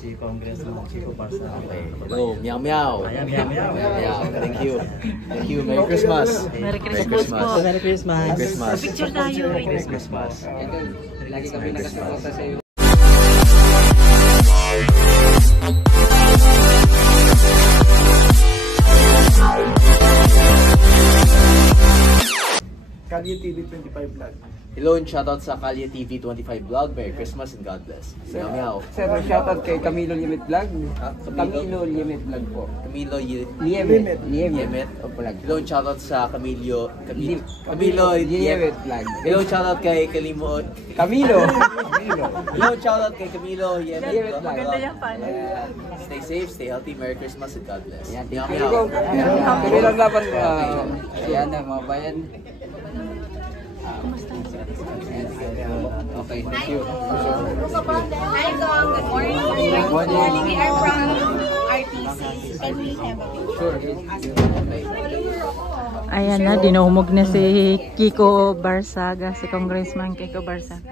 si Congressman Kiko Barsa. Okay. Hello, meow meow. Ayan, meow meow. Thank you. Thank you. Merry Christmas. Merry Christmas po. Merry Christmas. Merry Christmas. Picture tayo. Merry Christmas. Lagi kami nakasuporta sa iyo. Kalye TV 25 Vlog. Hello and shoutout sa Kalye TV 25 Vlog. Merry Christmas and God bless. Meow meow. Sir, shoutout kay Camilo Limit Vlog. Camilo Limit Vlog po. Camilo Limit Yemet. Vlog. Hello and shoutout sa Camilo Limit Vlog. Hello and shoutout kay Camilo. Hello and shoutout kay Camilo Yemet. Maganda yan pa. Stay safe, stay healthy. Merry Christmas and God bless. Yan, Meow thank you. meow. Camilo laban. Ayan na mga bayan. Okay, thank you. Hi, Gong. Good morning. Good morning. We are from RTC. Can we have a Sure. Ayan na, dinumog na si Kiko Barsaga, si Congressman Kiko Barsaga.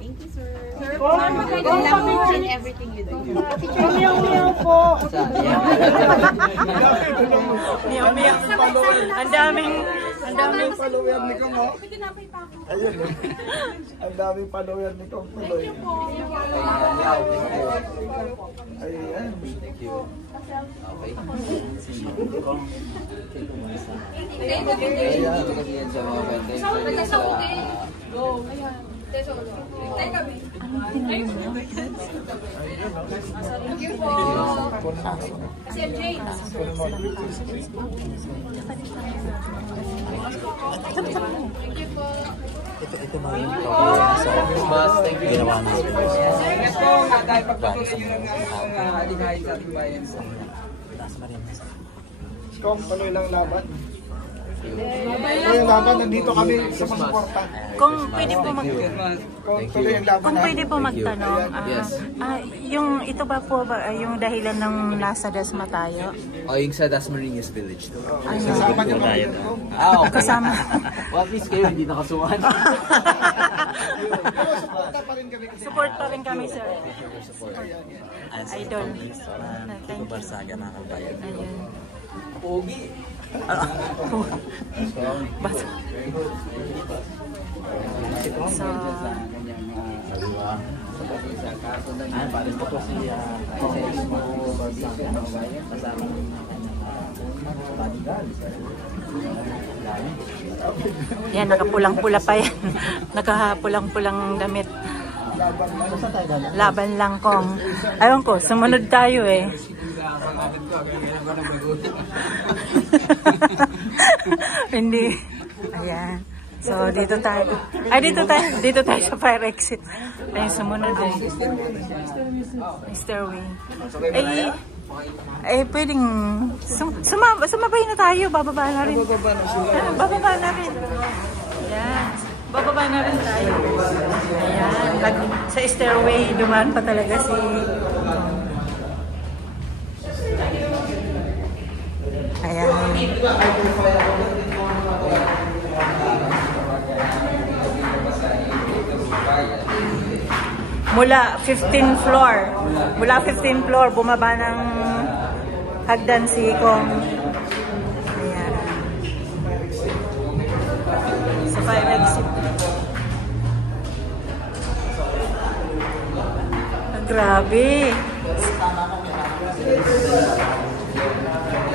Thank you, sir. Sir, good luck in everything you do. Meow po. Miyaw. Ang daming follower ni Kong. Ayun. Ang daming follower ni Kong tuloy. Ayan. Dito kasi yan sa mga bayan. Ito na yung Christmas. Thank you. ginawa natin. Yes po, dahil pagpatuloy nyo ng aligahin sa ating bayan. Kong, tuloy lang laban. Tuloy laban, nandito kami sa masuporta. Kung pwede po Kung tuloy ang laban kung natin. pwede po magtanong, Yes. yung ito ba po ba yung dahilan ng nasa Dasma tayo? O yung sa Dasmariñas Village. Sasama niyo kami tayo. dito. Okay. Kasama. Well, at least kayo hindi nakasuhan. Suporta pa rin kami kasi. Support pa rin kami, sir. Idol. Kiko Barsaga na kabayan. Ayun. Pogi. Basta. So, Parin po si yan, nakapulang-pula pa yan. Nakapulang-pulang damit. Laban lang kong. Ayun ko, sumunod tayo eh. Hindi. Ayan. So, dito tayo. Ay, dito tayo sa fire exit. Ayun, sumunod eh. Stairway. Pwedeng sumabay na tayo. Bababa na rin. Bababa na rin. Ayan. Bababa na rin tayo. Ayan. Sa stairway, dumaan pa talaga si... Ayan. Mula 15th floor. Mula 15th floor, bumaba ng hagdan si Kong. Ayan. Sa fire exit. Grabe.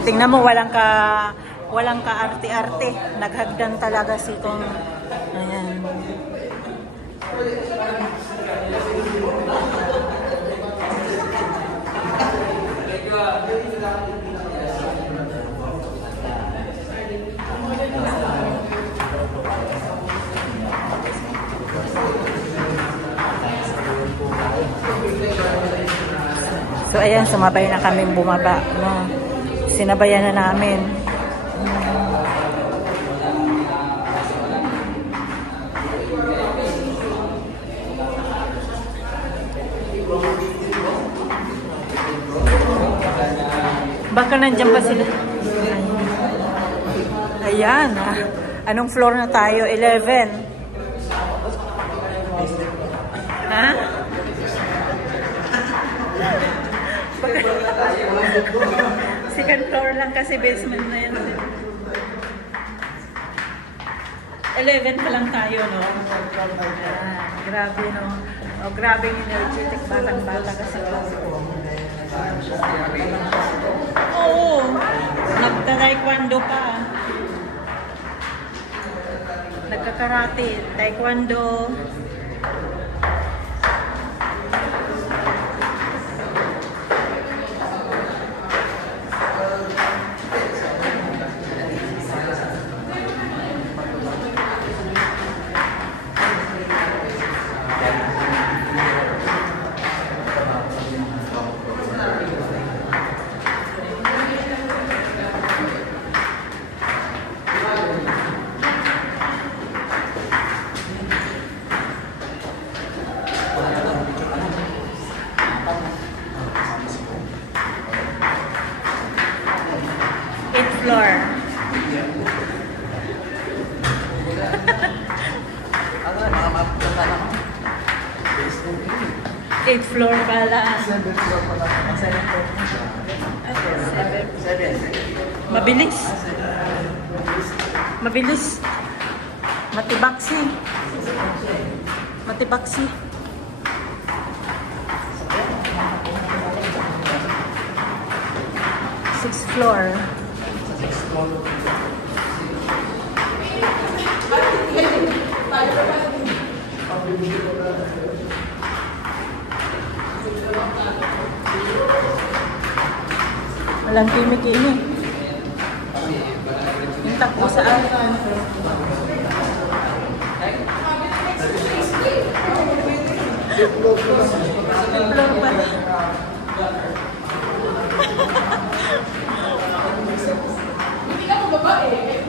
Tingnan mo, walang ka arte-arte. Naghagdan talaga si Kong. Ayan. So ayan, sumabay na kami bumaba, no. Sinabayan na namin. Baka nandiyan pa sila. Ayan. Anong floor na tayo? 11. Ha? Second floor lang kasi basement na yan. 11 pa lang tayo, no? Grabe, no? Oh, grabe yung energetic. Batang-bata kasi. Oo. Nagta-taekwondo pa. Nagkakarate. Taekwondo. Floor. 8th floor pala. 7th floor pala. 7. Mabilis. Mabilis. Matibaksi. Matibaksi. 6th floor. Walang kimi-kimi. Yung takbo saan? Floor pala. Hindi ka mo babae.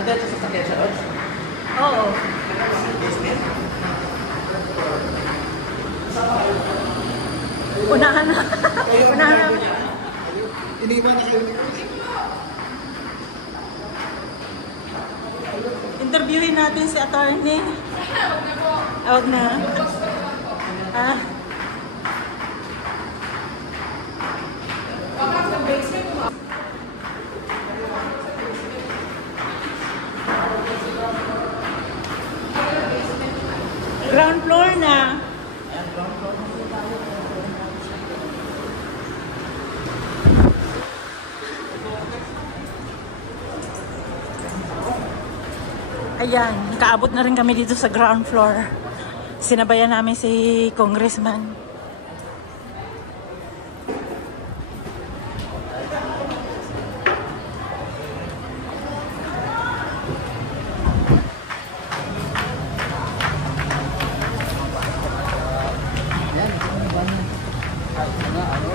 Ano ito sa sakyan siya, Rods? Oo. Unahan na. Unahan na. Iniwan na kayo. Interviewin natin si attorney. Huwag na. Ah. Ground floor na. Ayan, nakaabot na rin kami dito sa ground floor. Sinabayan namin si Congressman.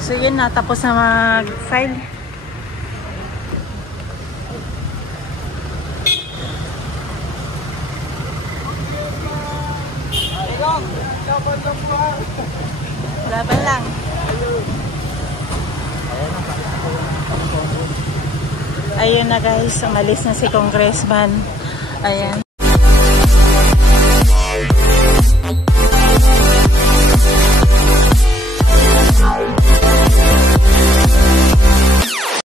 So yun na, tapos na mag-file. Laban lang. Ayun na guys, umalis na si Congressman. Ayan.